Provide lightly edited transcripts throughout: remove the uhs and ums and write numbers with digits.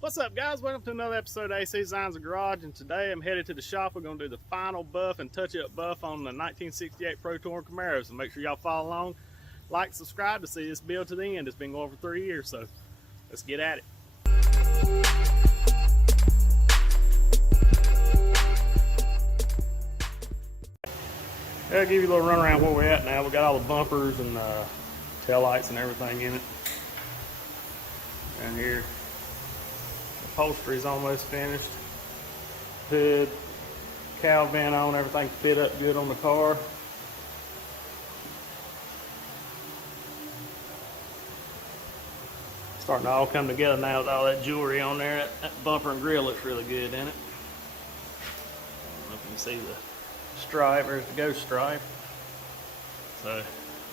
What's up, guys? Welcome to another episode of AC Designs of Garage, and today I'm headed to the shop. We're going to do the final buff and touch-up buff on the 1968 Pro Touring Camaro, so make sure y'all follow along, like, subscribe to see this build to the end. It's been going for 3 years, so let's get at it. I'll give you a little run around where we're at now. We got all the bumpers and tail lights and everything in it. Down here, upholstery is almost finished. Hood, cowl vent on, everything fit up good on the car. Starting to all come together now with all that jewelry on there. That bumper and grill looks really good in it. I don't know if you can see the stripe, there's the ghost stripe. So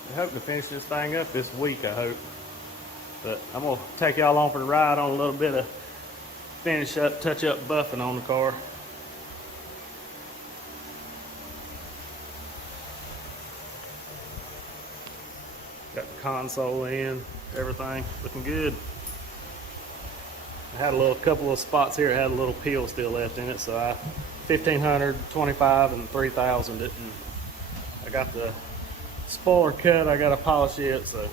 we hope to finish this thing up this week, I hope. But I'm gonna take y'all on for the ride on a little bit of finish up, touch up buffing on the car. Got the console in, everything looking good. I had a couple of spots here that had a little peel still left in it, so I 1500, 25, and 3000 it, and I got the spoiler cut. I got to polish it, so.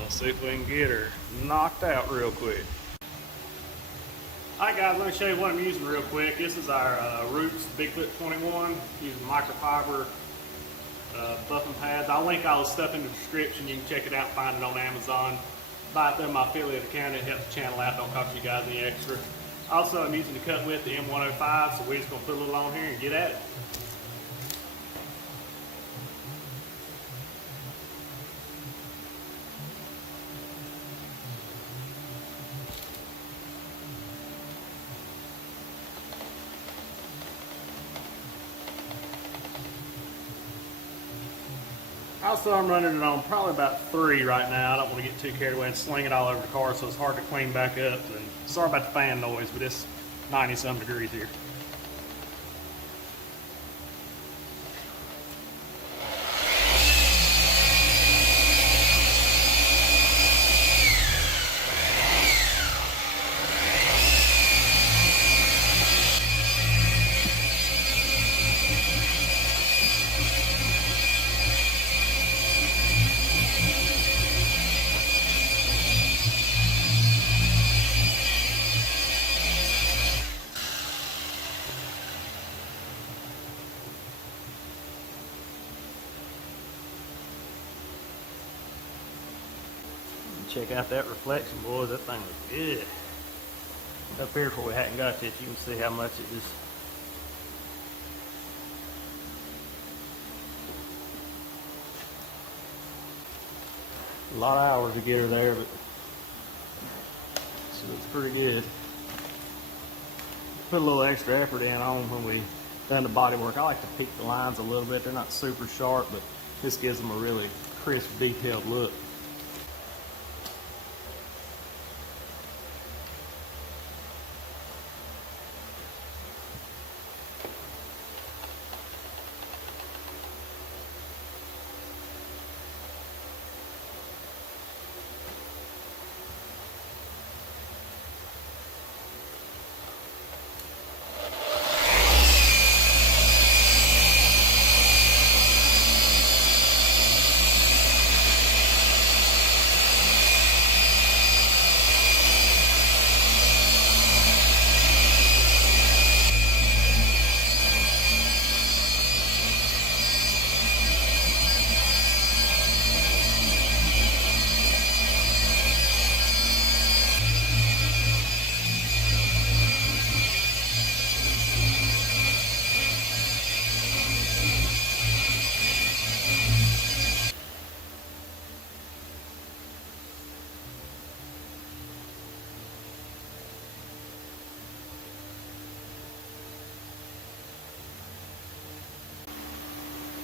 Let's see if we can get her knocked out real quick. Alright guys, let me show you what I'm using real quick. This is our Roots Bigfoot 21, using microfiber buffing pads. I'll link all the stuff in the description. You can check it out, find it on Amazon. Buy it through my affiliate account. It helps the channel out, don't cost you guys any extra. Also, I'm using the cut width, the M105, so we're just going to put a little on here and get at it. Also, I'm running it on probably about 3 right now. I don't want to get too carried away and sling it all over the car, so it's hard to clean back up. And sorry about the fan noise, but it's 90-some degrees here. Check out that reflection, boys. That thing looks good. Up here where we hadn't got yet, you can see how much it is. A lot of hours to get her there, but it looks pretty good. Put a little extra effort in on when we done the body work. I like to peek the lines a little bit. They're not super sharp, but this gives them a really crisp, detailed look.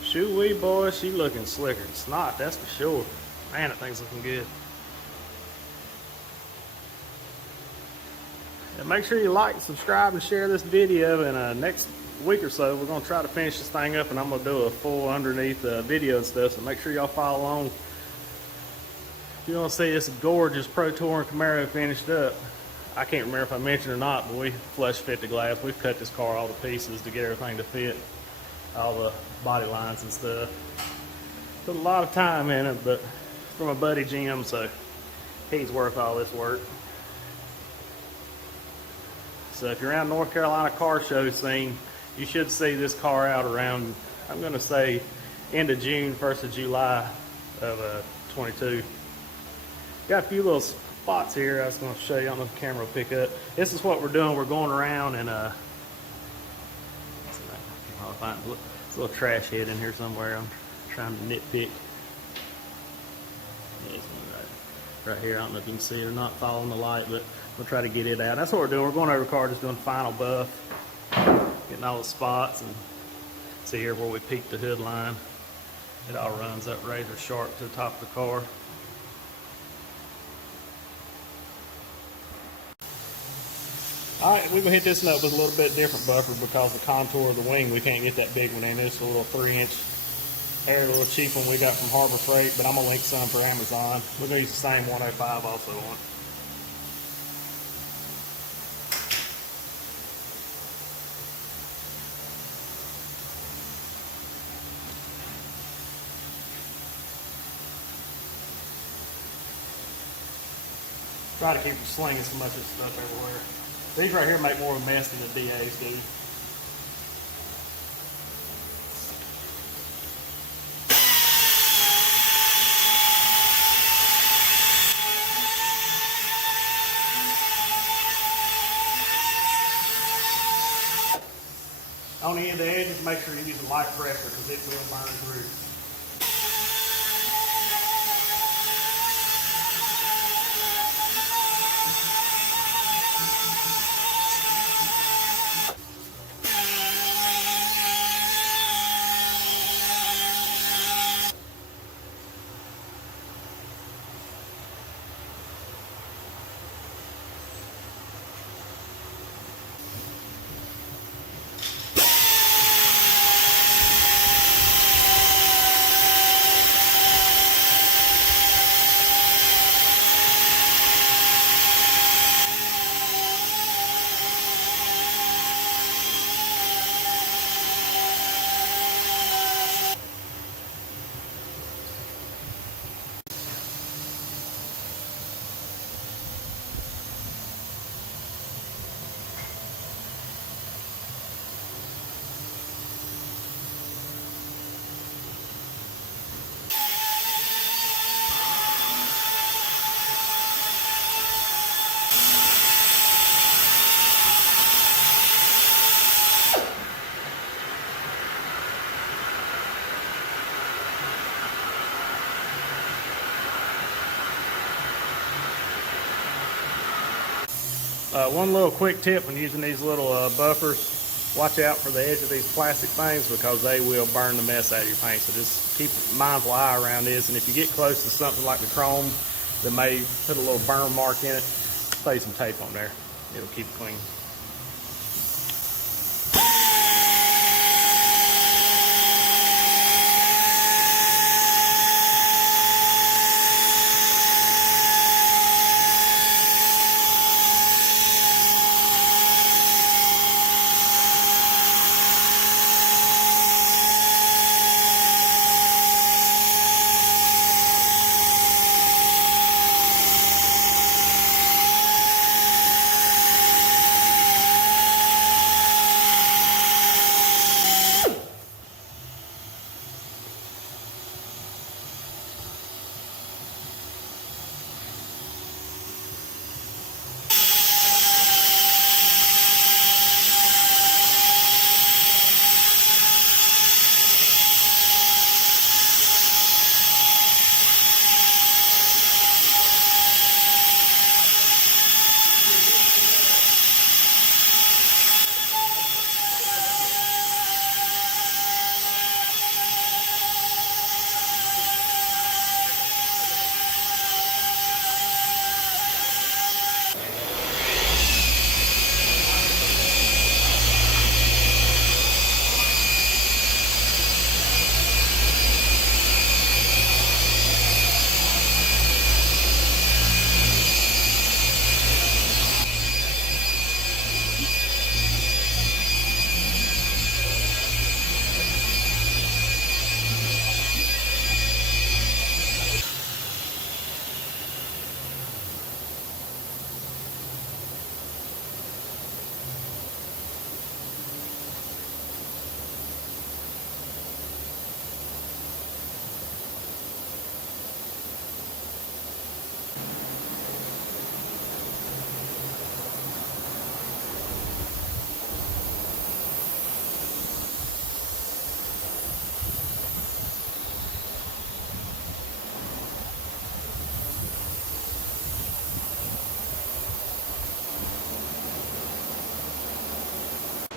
Shoo-wee, boy, she looking slicker than snot, that's for sure. Man, that thing's looking good. And make sure you like, subscribe, and share this video. And next week or so, we're gonna try to finish this thing up, and I'm gonna do a full underneath video and stuff. So make sure y'all follow along. If you want to see this gorgeous Pro Touring Camaro finished up, I can't remember if I mentioned or not, but we flush fit the glass. We've cut this car all to pieces to get everything to fit, all the body lines and stuff. Put a lot of time in it, but from a buddy Jim, so he's worth all this work. So if you're around North Carolina car show scene, you should see this car out around, I'm going to say, end of June, 1st of July of 22. Got a few little spots here I was going to show you. I don't know if the camera will pick up. This is what we're doing. We're going around and I'll find a little trash head in here somewhere. I'm trying to nitpick. Right here. I don't know if you can see it or not following the light, but we'll try to get it out. That's what we're doing. We're going over the car, just doing final buff, getting all the spots, and see here where we peaked the hood line. It all runs up razor sharp to the top of the car. Alright, we're going to hit this up with a little bit different buffer because the contour of the wing, we can't get that big one in. It's a little 3-inch hair, a little cheap one we got from Harbor Freight, but I'm going to link some for Amazon. We're going to use the same 105 also on it. Try to keep from slinging so much of this stuff everywhere. These right here make more of a mess than the DAs do. On any of the edges, make sure you use a light pressure because it will burn through. One little quick tip when using these little buffers, watch out for the edge of these plastic things because they will burn the mess out of your paint. So just keep a mindful eye around this, and if you get close to something like the chrome that may put a little burn mark in it, lay some tape on there. It'll keep it clean.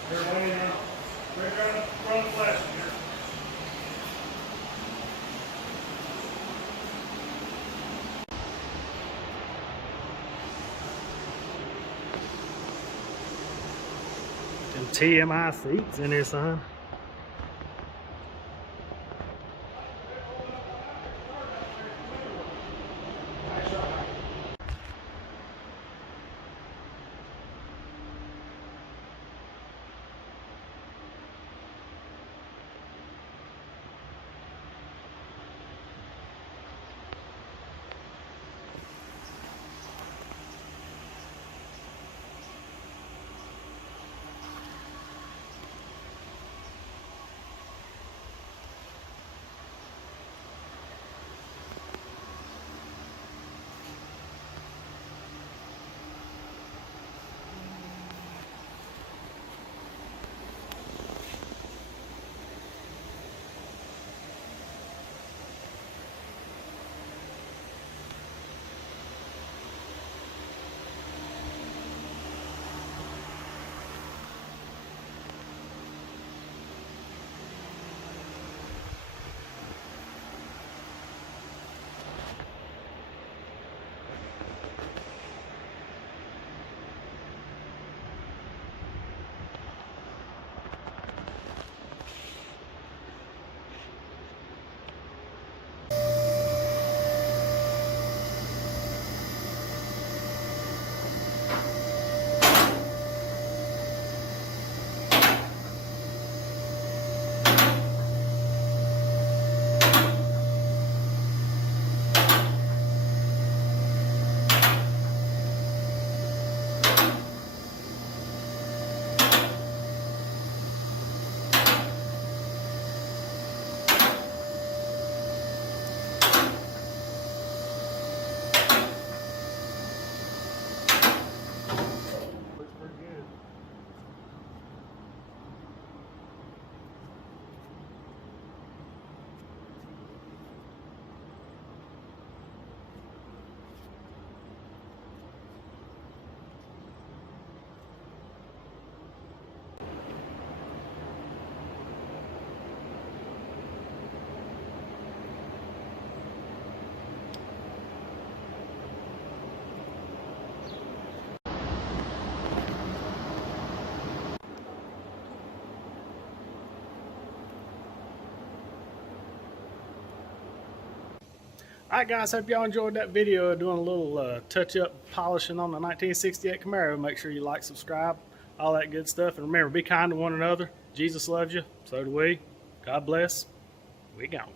They're waiting on, they're trying to run flash here. Them TMI seats in there, son. Alright guys, hope y'all enjoyed that video doing a little touch-up polishing on the 1968 Camaro. Make sure you like, subscribe, all that good stuff. And remember, be kind to one another. Jesus loves you, so do we. God bless. We gone.